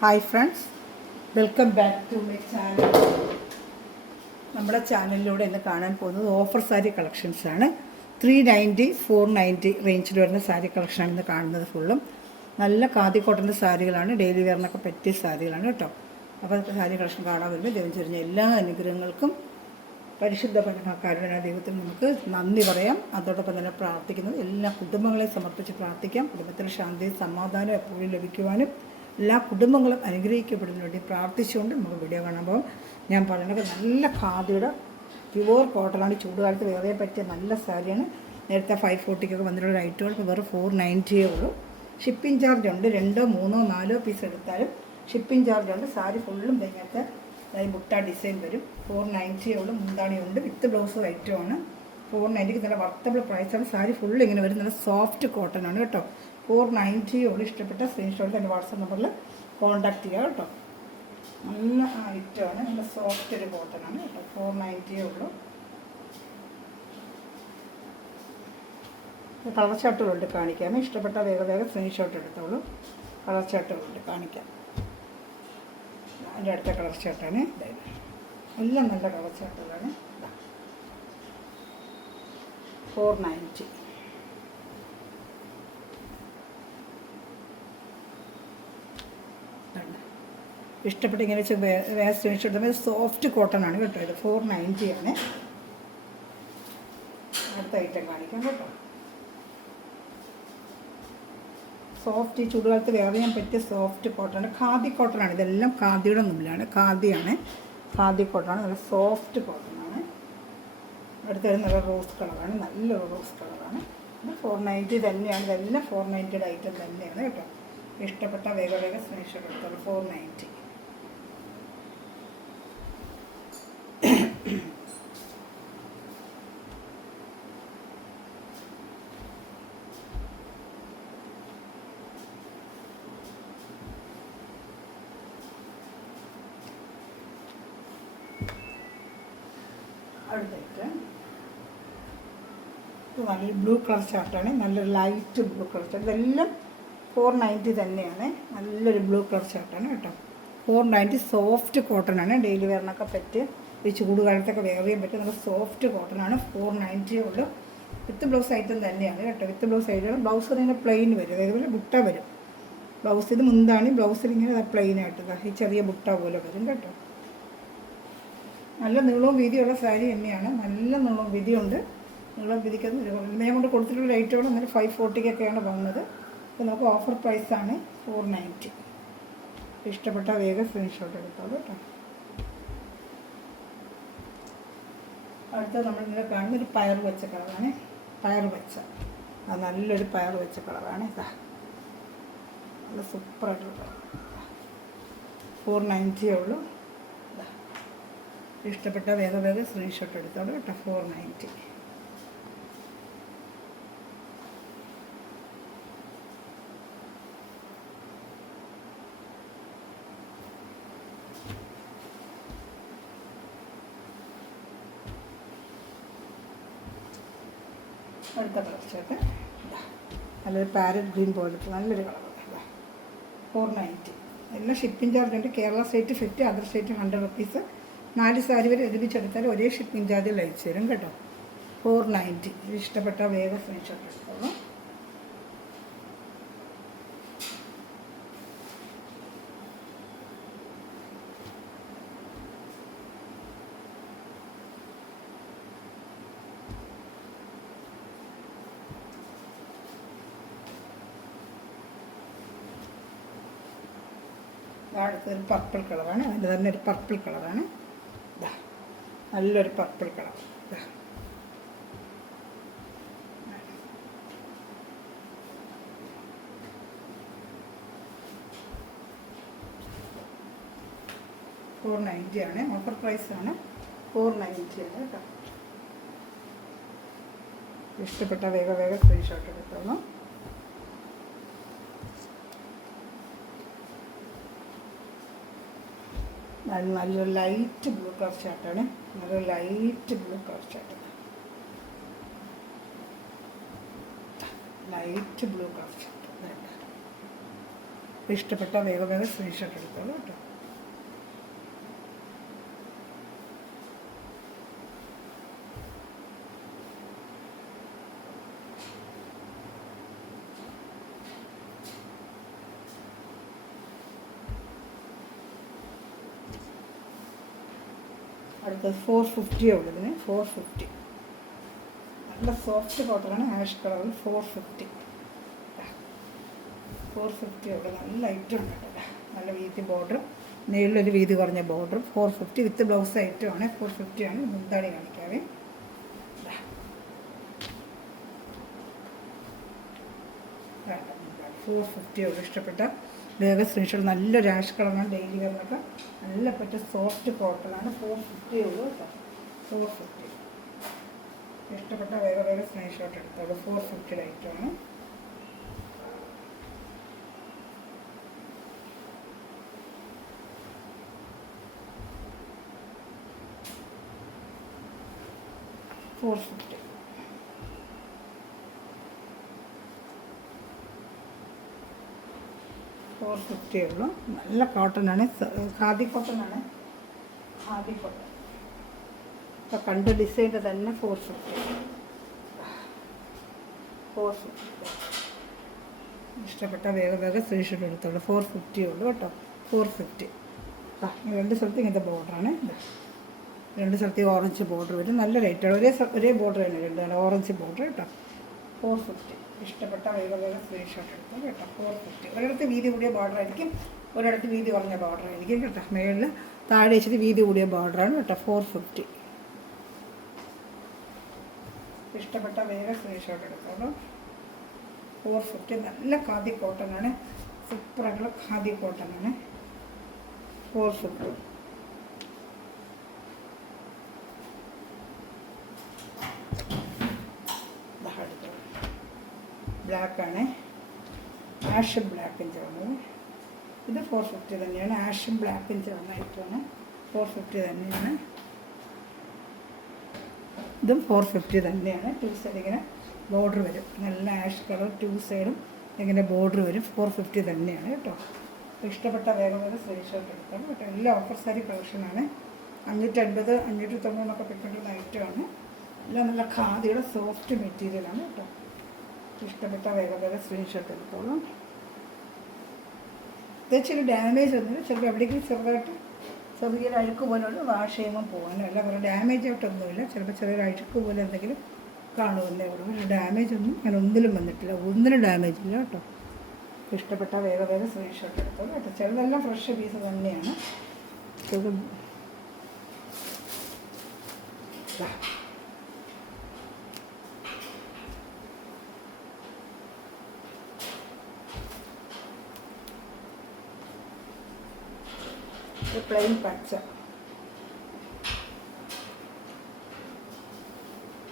Hi friends, welcome back to my channel. നമ്മുടെ ചാനലിലൂടെ ഇന്ന് കാണാൻ പോകുന്നത് ഓഫർ സാരി കളക്ഷൻസാണ്. 390, 490 റേഞ്ചിൽ വരുന്ന സാരി കളക്ഷനാണ് ഇന്ന് കാണുന്നത്. ഫുള്ളും നല്ല ഖാദി കോട്ടൻ്റെ സാരികളാണ്, ഡെയിലി വെയറിനൊക്കെ പറ്റിയ സാരികളാണ് കേട്ടോ. അപ്പോൾ സാരി കളക്ഷൻ കാണാൻ വരുമ്പോൾ ദൈവം ചൊരിഞ്ഞ എല്ലാ അനുഗ്രഹങ്ങൾക്കും പരിശുദ്ധ പരമാകാരുണ്യ ദൈവത്തിന് നമുക്ക് നന്ദി പറയാം. അതോടൊപ്പം തന്നെ പ്രാർത്ഥിക്കുന്നത് എല്ലാ കുടുംബങ്ങളെയും സമർപ്പിച്ച് പ്രാർത്ഥിക്കാം. കുടുംബത്തിൽ ശാന്തിയും സമാധാനവും എപ്പോഴും ലഭിക്കുവാനും എല്ലാ കുടുംബങ്ങളും അനുഗ്രഹിക്കപ്പെടുന്നതിന് വേണ്ടി പ്രാർത്ഥിച്ചുകൊണ്ട് നമുക്ക് വീഡിയോ കാണുമ്പോൾ ഞാൻ പറയുന്നത് നല്ല ഖാദിയുടെ പ്യുവർ കോട്ടനാണ്. ചൂടുകാലത്ത് വേറെ പറ്റിയ നല്ല സാരിയാണ്. നേരത്തെ 540 വന്നിട്ടുള്ള ഐറ്റങ്ങൾ ഇപ്പോൾ വെറും 490 ഉള്ളൂ. ഷിപ്പിംഗ് ചാർജ് ഉണ്ട്. 2, 3, 4 പീസ് എടുത്താലും ഷിപ്പിംഗ് ചാർജ് ഉണ്ട്. സാരി ഫുള്ളും ഇങ്ങനത്തെ ബുട്ട ഡിസൈൻ വരും. 490 ഉള്ളൂ. മുന്താണിയുണ്ട്, വിത്ത് ബ്ലൗസ് ഐറ്റമാണ്. 490 നല്ല വർത്തബിൾ പ്രൈസാണ്. സാരി ഫുള്ള് ഇങ്ങനെ വരും. നല്ല സോഫ്റ്റ് കോട്ടൺ ആണ് കേട്ടോ. 490 ഉള്ളൂ. ഇഷ്ടപ്പെട്ട സ്ക്രീൻഷോട്ട് എൻ്റെ വാട്സാപ്പ് നമ്പറിൽ കോൺടാക്ട് ചെയ്യുക കേട്ടോ. നല്ല ഐറ്റമാണ്. നല്ല സോഫ്റ്റ് ഒരു കോട്ടൺ ആണ് കേട്ടോ. 490 ഉള്ളൂ. കളർ ചാർട്ടുകളുണ്ട്, കാണിക്കാം. ഇഷ്ടപ്പെട്ട വേഗം സ്ക്രീൻഷോട്ട് എടുത്തോളൂ. കളർ ചാർട്ടുകളുണ്ട്, കാണിക്കാം. എൻ്റെ അടുത്ത കളർ ചാർട്ടാണ്. എല്ലാം നല്ല കളർ ചാർട്ടുകളാണ്. 490. ഇഷ്ടപ്പെട്ട് ഇങ്ങനെ വേറെ സ്ക്രീൻഷോട്ട്. സോഫ്റ്റ് കോട്ടൺ ആണ് കേട്ടോ. ഇത് 490 ആണ്. അടുത്ത ഐറ്റം കാണിക്കാം കേട്ടോ. സോഫ്റ്റ്, ഈ ചൂടുകാലത്ത് വേറെ ചെയ്യാൻ പറ്റിയ സോഫ്റ്റ് കോട്ടൺ, ഖാദി കോട്ടൺ ആണ്. ഇതെല്ലാം ഖാദിയുടെ നൂലാണ്, ഖാദിയാണ്. ഖാദി കോട്ടൺ ആണ്. നല്ല സോഫ്റ്റ് കോട്ടൺ ആണ്. അടുത്തത് നല്ല റോസ് കളറാണ്, നല്ലൊരു റോസ് കളറാണ്. ഇത് 490 തന്നെയാണ്. ഇതെല്ലാം 490 ഐറ്റം തന്നെയാണ് കേട്ടോ. ഇഷ്ടപ്പെട്ട വേഗം സ്ക്രീൻഷോട്ട് എടുത്തോളൂ. 490. അടുത്തായിട്ട് നല്ല ബ്ലൂ കളർ ചാർട്ടാണ്. നല്ലൊരു ലൈറ്റ് ബ്ലൂ കളർ ചാർട്ട്. ഇതെല്ലാം 490 തന്നെയാണ്. നല്ലൊരു ബ്ലൂ കളർ ചാർട്ടാണ് കേട്ടോ. 490 സോഫ്റ്റ് കോട്ടൺ ആണ്. ഡെയിലി വെയറിനൊക്കെ പറ്റി ഈ ചൂടുകാലത്തൊക്കെ വെയർ ചെയ്യാൻ പറ്റും. നല്ല സോഫ്റ്റ് കോട്ടൺ ആണ്. 490 ഉള്ളൂ. വിത്ത് ബ്ലൗസ് ഐറ്റം തന്നെയാണ് കേട്ടോ. With blouse item. ബ്ലൗസ് ഇങ്ങനെ പ്ലെയിൻ വരും, അതേപോലെ ബുട്ട വരും. ബ്ലൗസ് ഇത് മുന്താണ്. ബ്ലൗസിൽ ഇങ്ങനെ പ്ലെയിൻ ആയിട്ട് ഈ ചെറിയ ബുട്ട പോലെ വരും കേട്ടോ. നല്ല നീളവും വീതിയുള്ള സാരി തന്നെയാണ്. നല്ല നീളവും വീതിയുണ്ട്. നീളം വീതിക്കുന്നത് ഞാൻ കൊണ്ട് കൊടുത്തിട്ടുള്ള റേറ്റുകൾ അങ്ങനെ 540 വന്നത്. അപ്പോൾ നമുക്ക് ഓഫർ പ്രൈസാണ് 490. ഇഷ്ടപ്പെട്ട വേഗം സ്ക്രീൻഷോട്ട് എടുത്തോളൂ കേട്ടോ. അടുത്തത് നമ്മളിങ്ങനെ കാണുന്നൊരു പയർ വെച്ച കളറാണ്. പയർ വെച്ച അത് നല്ലൊരു പയർ വെച്ച കളറാണ്. ഇതാ നല്ല സൂപ്പറായിട്ടുള്ള കളർ. 490 ഉള്ളൂ. ഇഷ്ടപ്പെട്ട വേഗം സ്ക്രീൻഷോട്ട് എടുത്തോളൂ കേട്ടോ. 490. അടുത്ത കളർ ചാർട്ട് നല്ലൊരു പാരറ്റ് ഗ്രീൻ പോലത്തെ നല്ലൊരു കളർ. 490. എല്ലാം ഷിപ്പിംഗ് ചാർജ് ഉണ്ട്. Kerala state 50, other state 100 rupees. 4 sari വരെ ഒരുമിച്ചെടുത്താൽ ഒരേ ഷിപ്പിംഗ് ചാർജിൽ അയച്ചു തരും കേട്ടോ. 490. ഇഷ്ടപ്പെട്ട വേഗം സ്ക്രീൻഷോട്ട് എടുത്തോളൂ. അടുത്തൊരു പർപ്പിൾ കളറാണ്. അതിൻ്റെ തന്നെ ഒരു പർപ്പിൾ കളറാണ്. ഇതാ നല്ലൊരു പർപ്പിൾ കളർ. ഇതാ 490 ആണ്. ഓഫർ പ്രൈസാണ്. 490 ആണ് കേട്ടോ. ഇഷ്ടപ്പെട്ട വേഗം സ്ക്രീൻഷോട്ട് എടുത്തോളൂ. നല്ലൊരു ലൈറ്റ് ബ്ലൂ കളർ ചാർട്ടാണ്. നല്ലൊരു light blue colour chart. Light blue colour chart. ഇഷ്ടപ്പെട്ട വേഗം സ്ക്രീൻഷോട്ട് എടുത്തോളൂ കേട്ടോ. അടുത്തത് 450 ഉള്ളതിന് 450 നല്ല സോഫ്റ്റ് കോട്ടനാണ്, ആഷ് കളറിൽ 450 ഉള്ളത് നല്ല ഐറ്റം ഉണ്ട് കേട്ടോ. നല്ല വീതി ബോർഡർ, നേരിലൊരു വീതി കുറഞ്ഞ ബോർഡർ. 450 വിത്ത് ബ്ലൗസ് ഐറ്റമാണ്. 450 ആണ്. മുന്താണി കാണിക്കാവേ. 450 ഉള്ളു. ഇഷ്ടപ്പെട്ട വേഗം സ്ക്രീൻഷോട്ട്. നല്ലൊരു ആഷ് കളറാണ്, ഡെയിലി വെയറിനൊക്കെ നല്ല പറ്റ സോഫ്റ്റ് കോട്ടനാണ്. 450 ഉള്ളൂ കേട്ടോ. 450 ഇഷ്ടപ്പെട്ട വേഗം സ്ക്രീൻഷോട്ട് എടുത്തോളൂ. 450 ഐറ്റമാണ്. $450 ഉള്ളൂ. നല്ല കോട്ടനാണ്, ഖാദി കോട്ടനാണ്. ഖാദി കോട്ടൺ ഇപ്പോൾ കണ്ട ഡിസൈൻ്റെ തന്നെ 450 ഇഷ്ടപ്പെട്ട വേഗം സ്ക്രീൻഷോട്ട് എടുത്തോളൂ. 450 ഉള്ളൂ കേട്ടോ. 450 രണ്ട് സ്ഥലത്ത് ഇങ്ങനത്തെ ബോർഡറാണ്. രണ്ട് സ്ഥലത്ത് ഓറഞ്ച് ബോർഡർ വരും. നല്ല റേറ്റാണ്. ഒരേ ബോർഡർ തന്നെ രണ്ടാണ്, ഓറഞ്ച് ബോർഡർ കേട്ടോ. 450 ഇഷ്ടപ്പെട്ട വേഗം സ്ക്രീൻഷോട്ട് എടുത്തോ കേട്ടോ. 450 ഒരിടത്ത് വീതി കൂടിയ ബോർഡർ ആയിരിക്കും, ഒരിടത്ത് വീതി കുറഞ്ഞ ബോർഡർ ആയിരിക്കും കേട്ടോ. മേളിൽ താഴെ വെച്ചിട്ട് വീതി കൂടിയ ബോർഡറാണ് കേട്ടോ. 450 ഇഷ്ടപ്പെട്ട വേഗം സ്ക്രീൻഷോട്ട് എടുത്തോളൂ. 450 നല്ല ഖാദി കോട്ടനാണ്, സൂപ്പറായിട്ടുള്ള ഖാദി കോട്ടനാണ്. 450 ബ്ലാക്കാണ്, ആഷും ബ്ലാക്കും ചേർന്നത്. ഇത് 450 തന്നെയാണ്. ആഷും ബ്ലാക്കും ചേർന്ന ഐറ്റമാണ്. 450 തന്നെയാണ്. ഇതും 450 തന്നെയാണ്. 2 സൈഡ് ഇങ്ങനെ ബോർഡർ വരും. നല്ല ആഷ് കളർ 2 സൈഡും ഇങ്ങനെ ബോർഡർ വരും. 450 തന്നെയാണ് കേട്ടോ. ഇഷ്ടപ്പെട്ട വേഗം സ്ക്രീൻഷോട്ട് എടുക്കാം കേട്ടോ. എല്ലാം ഓഫർ സാരി കളക്ഷനാണ്. 550, 590 കിട്ടുന്ന ഐറ്റമാണ്. എല്ലാം നല്ല ഖാദിയുടെ സോഫ്റ്റ് മെറ്റീരിയലാണ് കേട്ടോ. ഇഷ്ടപ്പെട്ട വേഗം സ്ക്രീൻഷോട്ട് എടുത്തോളൂ. ഇത് ചില ഡാമേജ് ഒന്നുമില്ല, ചിലപ്പോൾ എവിടേക്കും ചെറുതായിട്ട് ചെറിയൊരു അഴുക്ക് പോലെ വാഷ് ചെയ്യുമ്പോൾ പോകാനും അല്ല, കുറേ ഡാമേജ് ആയിട്ടൊന്നുമില്ല. ചിലപ്പോൾ ചെറിയൊരു അഴുക്ക് പോലെ എന്തെങ്കിലും കാണുമല്ലേ ഉള്ളൂ. ഒരു ഡാമേജ് ഒന്നും അങ്ങനെ ഒന്നിലും വന്നിട്ടില്ല, ഒന്നിനും ഡാമേജ് ഇല്ല കേട്ടോ. ഇഷ്ടപ്പെട്ട വേഗം സ്ക്രീൻഷോട്ട് എടുത്തോളൂ കേട്ടോ. ചിലതെല്ലാം ഫ്രഷ് പീസ് തന്നെയാണ്. പ്ലെയിൻ പച്ച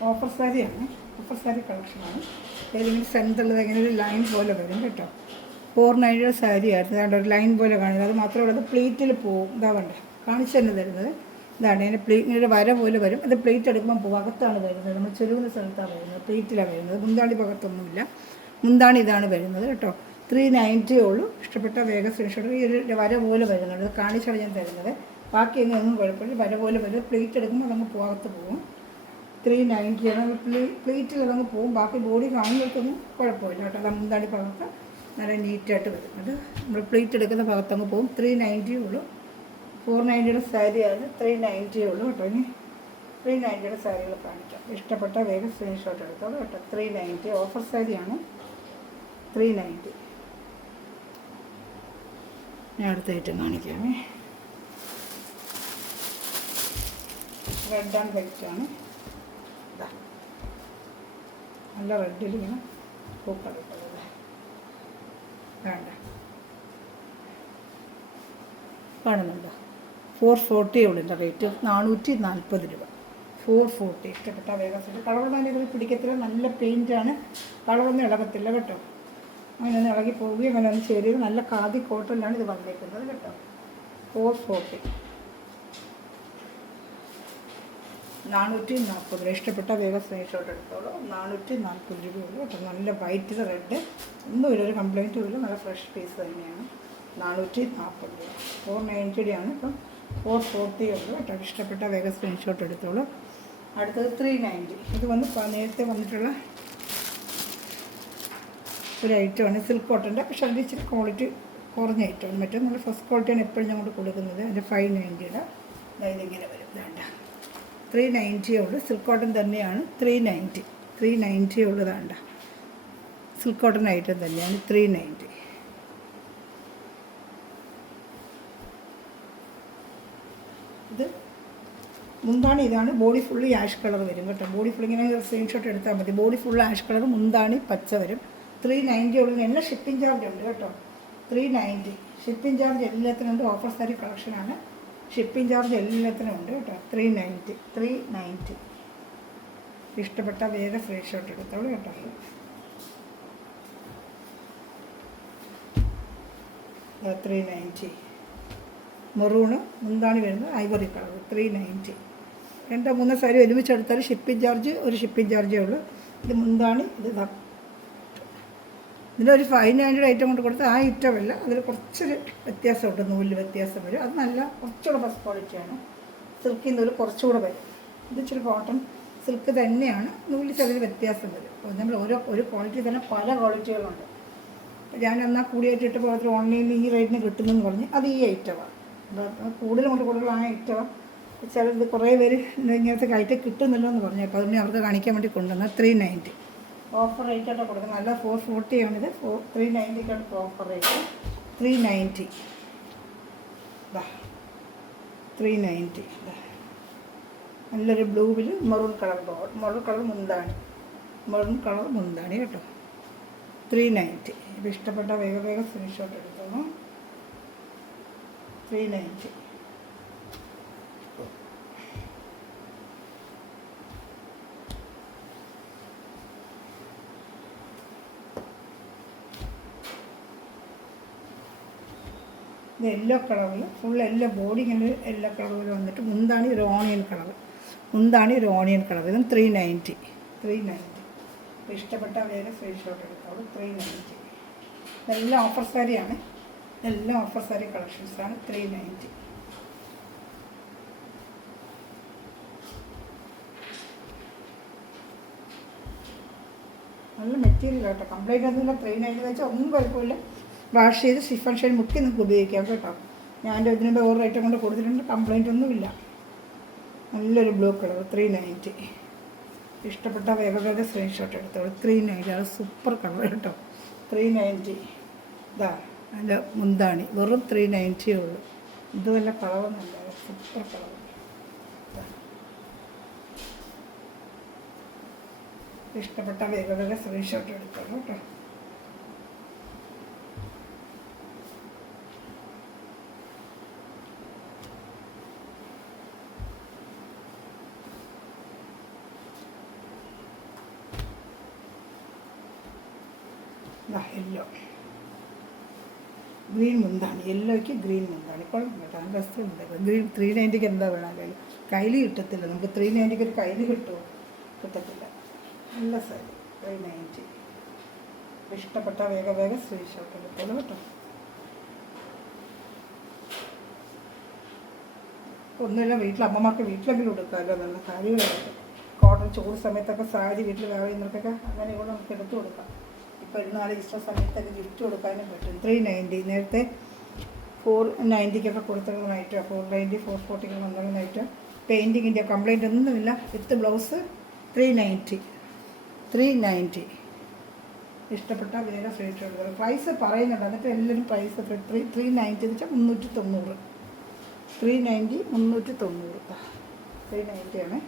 ഓഫർ സാരിയാണ്. ഓഫർ സാരി കളക്ഷനാണ്. ഏതെങ്കിലും സെൻറ്ററുള്ളത് എങ്ങനെ ഒരു ലൈൻ പോലെ വരും കേട്ടോ. 490 സാരി ആയിരുന്നു. അതുകൊണ്ട് ഒരു ലൈൻ പോലെ കാണിക്കുന്നത്. അത് മാത്രമല്ല അത് പ്ലേറ്റിൽ പോവും. ഇതാ വേണ്ടേ കാണിച്ചു തന്നെ തരുന്നത്. ഇതാണ് അതിൻ്റെ പ്ലേറ്റിൻ്റെ വര പോലെ വരും. അത് പ്ലേറ്റ് എടുക്കുമ്പോൾ പോകും. അകത്താണ് വരുന്നത്. നമ്മൾ ചെറുകുന്ന സ്ഥലത്താണ് വരുന്നത്, പ്ലേറ്റിലാണ് വരുന്നത്. മുന്താണി ഭാഗത്തൊന്നുമില്ല. മുന്താണി ഇതാണ് വരുന്നത് കേട്ടോ. 390 ഉള്ളൂ. ഇഷ്ടപ്പെട്ട വേഗം സ്ക്രീൻഷോട്ട്. ഈ ഒരു വര പോലെ വരുന്നുണ്ട്. അത് കാണിച്ചാണ് ഞാൻ തരുന്നത്. ബാക്കി ഒന്നും കുഴപ്പമില്ല. വര പോലെ വരും. പ്ലേറ്റ് എടുക്കുമ്പോൾ അതങ്ങ് പോകത്ത് പോകും. 390 ആണ്. പ്ലേറ്റിൽ അതങ്ങ് പോകും. ബാക്കി ബോഡി കാണുന്നവർക്കൊന്നും കുഴപ്പമില്ല കേട്ടോ. അത് മുന്താണി ഭാഗത്ത് നല്ല നീറ്റായിട്ട് വരും. അത് നമ്മൾ പ്ലേറ്റ് എടുക്കുന്ന ഭാഗത്തങ്ങ് പോകും. 390 ഉള്ളൂ. 490 സാരിയാണ്. 390 ഉള്ളൂ കേട്ടോ. ഇനി 390 സാരികൾ കാണിക്കാം. ഇഷ്ടപ്പെട്ട വേഗം സ്ക്രീൻഷോട്ട് എടുത്തോളൂ കേട്ടോ. 390 ഓഫർ സാരിയാണ്. 390 ഞാൻ അടുത്ത ഐറ്റം കാണിക്കാമേ. റെഡ് ആൻഡ് വൈറ്റ് ആണ്. നല്ല റെഡിൽ ഇങ്ങനെ പൂക്കളിട്ടുള്ളത് വേണ്ട കാണുന്നുണ്ടോ. 440 ഉള്ളിൻ്റെ റേറ്റ്. 440 രൂപ. 440 ഇഷ്ടപ്പെട്ട വേഗം കളറൊന്നും ഇതിൽ പിടിക്കത്തില്ല. നല്ല പെയിൻറ്റാണ്. കളറൊന്നും ഇളകത്തില്ല കേട്ടോ. അങ്ങനെ ഒന്ന് ഇളകി പോവുകയും അങ്ങനെ ഒന്ന് ചേരുകയും നല്ല ഖാദി കോട്ടണിലാണ് ഇത് വന്നേക്കുന്നത് കേട്ടോ. 440 440 ഇഷ്ടപ്പെട്ട വേഗം സ്ക്രീൻഷോട്ട് എടുത്തോളൂ. 440 രൂപയുള്ളൂ കേട്ടോ. നല്ല വൈറ്റ് റെഡ് ഒന്നുമില്ല, ഒരു കംപ്ലൈൻറ്റും ഇല്ല. നല്ല ഫ്രഷ് പീസ് തന്നെയാണ്. 440 രൂപ. 490 ആണ്, ഇപ്പം 440 ഉള്ളൂ കേട്ടോ. ഇഷ്ടപ്പെട്ട വേഗം സ്ക്രീൻഷോട്ട് എടുത്തോളൂ. അടുത്തത് 390. ഇത് വന്ന് നേരത്തെ വന്നിട്ടുള്ള ഒരു ഐറ്റമാണ്, സിൽക്ക് കോട്ടൻ്റെ. പക്ഷേ അതിൻ്റെ ഇച്ചിരി ക്വാളിറ്റി കുറഞ്ഞ ഐറ്റമാണ്. മറ്റേ നമ്മൾ ഫസ്റ്റ് ക്വാളിറ്റിയാണ് എപ്പോഴും ഞങ്ങൾ കൊടുക്കുന്നത്. അതിൻ്റെ 590യുടെ ഇതിങ്ങനെ വരും. വേണ്ട 390 ഉള്ളൂ. സിൽക്ക് കോട്ടൺ തന്നെയാണ്. 390 ഉള്ളതാണ്ട. സിൽക്ക് കോട്ടൺ ഐറ്റം തന്നെയാണ്. 390. ഇത് മുന്താണി. ഇതാണ്. ബോഡി ഫുള്ള് ആഷ് കളർ വരും കേട്ടോ. ബോഡി ഫുൾ ഇങ്ങനെ സ്ക്രീൻഷോട്ട് എടുത്താൽ മതി. ബോഡി ഫുൾ ആഷ് കളർ, മുന്താണി പച്ച വരും. 390 ഉള്ളതിന് എല്ലാം ഷിപ്പിംഗ് ചാർജ് ഉണ്ട് കേട്ടോ. 390 ഷിപ്പിംഗ് ചാർജ് എല്ലാത്തിനും ഉണ്ട്. ഓഫർ സാരി കളക്ഷനാണ്. ഷിപ്പിംഗ് ചാർജ് എല്ലാത്തിനും ഉണ്ട് കേട്ടോ. 390. ഇഷ്ടപ്പെട്ട വേഗം സ്ക്രീൻഷോട്ട് എടുത്തോളൂ കേട്ടോ. $390. മെറൂണ് മുന്താണി വരുന്നത് ഐവറി കളർ. 390. 2-3 സാരി ഒരുമിച്ചെടുത്താൽ ഷിപ്പിംഗ് ചാർജ് ഒരു ഷിപ്പിംഗ് ചാർജേ ഉള്ളൂ. ഇത് മുന്താണി. ഇതിലൊരു 590 ഐറ്റം കൊണ്ട് കൊടുത്താൽ ആ ഐറ്റമല്ല, അതിൽ കുറച്ചൊരു വ്യത്യാസമുണ്ട്. നൂലിൽ വ്യത്യാസം വരും. അത് നല്ല കുറച്ചുകൂടെ ഫസ്റ്റ് ക്വാളിറ്റിയാണ്. സിൽക്കിൽ നിന്ന് കുറച്ചുകൂടെ വരും. ഇത് ഇച്ചിരി കോട്ടൺ സിൽക്ക് തന്നെയാണ്. നൂലിൽ ചെറിയൊരു വ്യത്യാസം വരും. അപ്പോൾ നമ്മൾ ഒരു ക്വാളിറ്റി തന്നെ പല ക്വാളിറ്റികളുണ്ട്. ഞാൻ എന്നാൽ കൂടിയായിട്ട് ഇട്ടപ്പോൾ അതിൽ ഓൺലൈനിൽ ഈ റേറ്റിന് കിട്ടുന്നെന്ന് പറഞ്ഞ് അത് ഈ ഐറ്റമാണ്. കൂടുതലും കൊണ്ട് കൊടുക്കുന്ന ആ ഐറ്റമാണ്. ചിലത് കുറേ പേര് ഇങ്ങനത്തെ ഐറ്റം കിട്ടുന്നില്ല എന്ന് പറഞ്ഞു. അപ്പോൾ അതിനെ അവർക്ക് കാണിക്കാൻ വേണ്ടി കൊണ്ടുവന്നാൽ 390 ഓഫർ റേറ്റായിട്ട് കൊടുക്കുന്നത്. നല്ല 440 ആണിത്. 390ക്കാണ് ഓഫർ റേറ്റ്. 390. 390. നല്ലൊരു ബ്ലൂവിൽ മെറൂൺ കളർ മുന്താണി കേട്ടോ. 390. ഇത് ഇഷ്ടപ്പെട്ട വേഗം സ്ക്രീൻഷോട്ട് എടുത്തോളൂ. 390. ഇത് യെല്ലോ കളറിൽ ഫുൾ യെല്ലോ ബോഡി ഇങ്ങനെ യെല്ലോ കളറിൽ വന്നിട്ട് മുന്താണി ഒരു ഓണിയൻ കളർ. ഇതും 390. ഇഷ്ടപ്പെട്ട വേഗം സ്ക്രീൻഷോട്ട് എടുത്തോളൂ. 390. ഇതെല്ലാം ഓഫർ സാരിയാണ്. എല്ലാം ഓഫർ സാരി കളക്ഷൻസാണ്. 390. നല്ല മെറ്റീരിയൽ കേട്ടോ. കംപ്ലൈൻറ്റ് ഒന്നുമില്ല. 390 വെച്ചാൽ ഒന്നും കുഴപ്പമില്ല. വാഷ് ചെയ്ത് ഷിഫൺ ഷെയ്ഡ് മുക്കി നിങ്ങൾക്ക് ഉപയോഗിക്കാം കേട്ടോ. ഞാൻ ഇതിനുമ്പോൾ ഓരോ ഐറ്റം കൊണ്ട് കൊടുത്തിട്ടുണ്ട്. കംപ്ലൈൻറ്റ് ഒന്നുമില്ല. നല്ലൊരു ബ്ലൂ കളർ. 390. ഇഷ്ടപ്പെട്ട വേഗം സ്ക്രീൻഷോട്ട് എടുത്തോളൂ. 390. അത് സൂപ്പർ കളർ കേട്ടോ. 390. ഇതാ നല്ല മുന്താണി. വെറും 390 ഉള്ളൂ. ഇത് വല്ല കളറൊന്നുമില്ല. Super colour. ഇഷ്ടപ്പെട്ട വേഗം സ്ക്രീൻഷോട്ട് എടുത്തോളൂ കേട്ടോ. യെല്ലോ ഗ്രീൻ മുന്താണി. യെല്ലോയ്ക്ക് ഗ്രീൻ മുന്താണി. കുഴപ്പമില്ല കേട്ടോ. നല്ല രസമുണ്ട്. ഗ്രീൻ 390ക്ക് എന്താ വേണം കയ്യിൽ കിട്ടത്തില്ല. നമുക്ക് 390ക്ക് ഒരു കയ്യിൽ കിട്ടുമോ? കിട്ടത്തില്ല. നല്ല സാരി. 390. ഇഷ്ടപ്പെട്ട വേഗം സ്ക്രീൻഷോട്ട് എടുത്തോളൂ കേട്ടോ. ഒന്നുമില്ല, അമ്മമാർക്ക് വീട്ടിലെങ്കിലും എടുക്കാമല്ലോ നല്ല സാരികളായിട്ട്. കോട്ടൺ ചൂട് സമയത്തൊക്കെ സാരി വീട്ടിൽ വേറെ ഇന്നൊക്കെ അങ്ങനെ കൂടെ നമുക്ക് എടുത്തു കൊടുക്കാം. ഇപ്പോൾ നാളെ ഈസ്റ്റർ സമയത്തൊക്കെ ഗിഫ്റ്റ് കൊടുക്കാനും പറ്റും. 390. നേരത്തെ 490ക്കൊക്കെ കൊടുത്തിരുന്നതായിട്ട് 490 440 വന്നിരുന്നതായിട്ട് പെയിൻറ്റിങ്ങിൻ്റെ കംപ്ലൈൻറ്റ് ഒന്നുമില്ല. With blouse 390. ഇഷ്ടപ്പെട്ട വേറെ ഫ്രീറ്റ് കൊടുക്കുക. പ്രൈസ് പറയുന്നുണ്ട്. എന്നിട്ട് എല്ലാവരും പ്രൈസ് 390 എന്ന് വെച്ചാൽ 390. 390 390 ആണ്.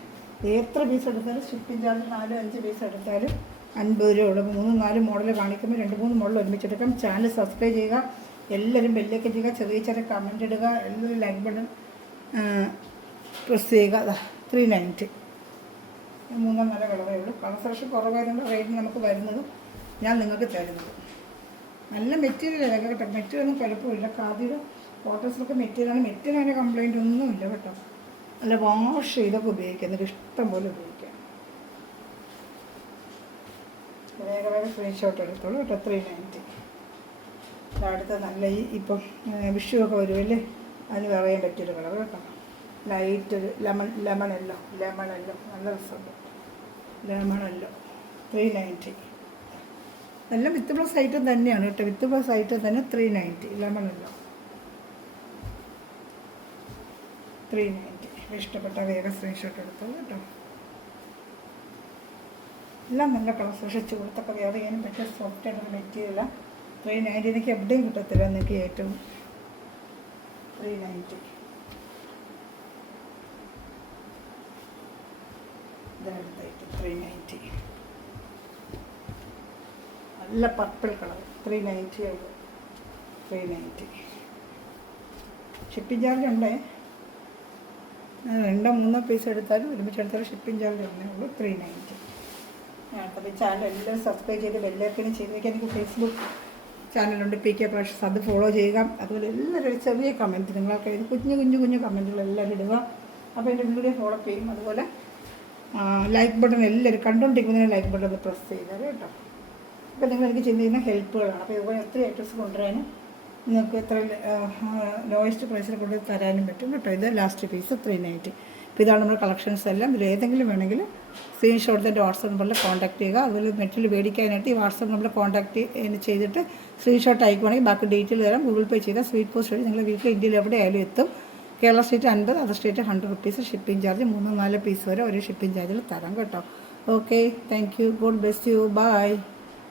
എത്ര പീസ് എടുത്താലും ഷിപ്പിംഗ് ചാർജ് 4-5 പീസ് എടുത്താലും 50 രൂപ ഉള്ളൂ. 3-4 മോഡൽ കാണിക്കുമ്പോൾ 2-3 മോഡൽ ഒരുമിച്ചെടുക്കാം. ചാനൽ സബ്സ്ക്രൈബ് ചെയ്യുക. എല്ലാവരും ബെല്ലൊക്കെ ചെയ്യുക. ചെറിയ കമൻറ്റ് ഇടുക. എല്ലാവരും ലൈക്ക് ബട്ടൺ പ്രസ് ചെയ്യുക. 390. 3-4 കളറേ ഉള്ളൂ. കളർ സെലക്ഷൻ കുറവായതുകൊണ്ട് റേറ്റിന് നമുക്ക് വരുന്നതും ഞാൻ നിങ്ങൾക്ക് തരുന്നത്. നല്ല മെറ്റീരിയലാണ് കേട്ടോ. മെറ്റീരിയലൊന്നും കുഴപ്പമില്ല. ഖാദിയുടെ കോട്ടൺസിലൊക്കെ മെറ്റീരിയലാണ്. മെറ്റീരിയലിന് കംപ്ലൈൻറ്റ് ഒന്നുമില്ല കേട്ടോ. നല്ല വാഷ് ചെയ്തൊക്കെ ഉപയോഗിക്കാം. എന്നിട്ട് ഇഷ്ടം പോലെ ഉപയോഗിക്കാം. വേഗം സ്ക്രീൻഷോട്ട് എടുത്തോളൂ കേട്ടോ. 390. അടുത്ത നല്ല ഇപ്പം വിഷുവൊക്കെ വരുമല്ലേ, അതിന് പറയാൻ പറ്റിയൊരു കളർ കേട്ടോ. ലൈറ്റ് ഒരു ലെമണല്ലോ നല്ല രസമുണ്ട്. ലെമണല്ലോ 390. നല്ല വിത്ത് പ്ലസ് ഐറ്റം തന്നെയാണ് കേട്ടോ. വിത്ത് പ്ലസ് ഐറ്റം തന്നെ 390. ലെമണല്ലോ 390. ഇഷ്ടപ്പെട്ട വേഗം സ്ക്രീൻഷോട്ട് എടുത്തത് കേട്ടോ. എല്ലാം നല്ല കളേഴ്സ്. പക്ഷേ ചൂടത്തൊക്കെ വെയർ ചെയ്യാനും പറ്റിയ സോഫ്റ്റ് ആയിട്ടുള്ള മെറ്റീരിയലാണ്. 390 എനിക്ക് എവിടെയും കിട്ടത്തില്ല. എനിക്ക് ഏറ്റവും 390. ഇതടുത്തായിട്ട് 390. നല്ല പർപ്പിൾ കളർ 390 ഉള്ളൂ. 390. ഷിപ്പിംഗ് ചാർജ് ഉണ്ടേ. 2-3 പീസ് എടുത്താലും ഒരുമിച്ച് എടുത്താലും ഷിപ്പിംഗ് ചാർജ് ഉണ്ടേ ഉള്ളൂ. 390. അപ്പോൾ ഈ ചാനൽ എല്ലാവരും സബ്സ്ക്രൈബ് ചെയ്ത് ബെല്ലൈക്കനും ചെയ്ത് വയ്ക്കാൻ. എനിക്ക് ഫേസ്ബുക്ക് ചാനലുണ്ട് PK Fashions, അത് ഫോളോ ചെയ്യുക. അതുപോലെ എല്ലാവരും ഒരു ചെറിയ കമൻറ്റ് നിങ്ങളൊക്കെ ഇത് കുഞ്ഞു കമൻറ്റുകൾ എല്ലാവരും ഇടുക. അപ്പോൾ എൻ്റെ വീഡിയോ ഫോളോ ചെയ്യും. അതുപോലെ ലൈക്ക് ബട്ടൺ എല്ലാവരും കണ്ടുകൊണ്ടിരിക്കുന്നതിന് ലൈക്ക് ബട്ടൺ ഒന്ന് പ്രസ് ചെയ്താൽ കേട്ടോ. അപ്പോൾ നിങ്ങൾ എനിക്ക് ചെയ്യുന്ന ഹെൽപ്പുകളാണ്. അപ്പോൾ ഇതുപോലെ എത്ര ഐറ്റംസ് കൊണ്ടുവരാനും നിങ്ങൾക്ക് എത്ര ലോയസ്റ്റ് പ്രൈസിൽ കൊണ്ട് തരാനും പറ്റും കേട്ടോ. ഇത് ലാസ്റ്റ് പീസ് 390. അപ്പോൾ ഇതാണ് നമ്മുടെ കളക്ഷൻസ് എല്ലാം. ഇതിൽ ഏതെങ്കിലും വേണമെങ്കിൽ സ്ക്രീൻഷോട്ട് എൻ്റെ വാട്സപ്പ് നമ്പറിൽ കോൺടാക്ട് ചെയ്യുക. അതുപോലെ മെറ്റീരിയൽ മേടിക്കാനായിട്ട് ഈ വാട്സപ്പ് നമ്പറിൽ കോൺടാക്ട് ചെയ്തിട്ട് സ്ക്രീൻഷോട്ട് അയക്കുവാണെങ്കിൽ ബാക്കി ഡീറ്റെയിൽ തരാം. ഗൂഗിൾ പേ ചെയ്താൽ സ്വീറ്റ് പോസ്റ്റ് വഴി നിങ്ങളുടെ വീട്ടിൽ ഇന്ത്യയിൽ എവിടെ ആയാലും എത്തും. Kerala state 50, other state 100 rupees shipping charge. 3-4 pieces വരെ ഒരു ഷിപ്പിംഗ് ചാർജിൽ തരാം കേട്ടോ. Okay, thank you. God bless you. By.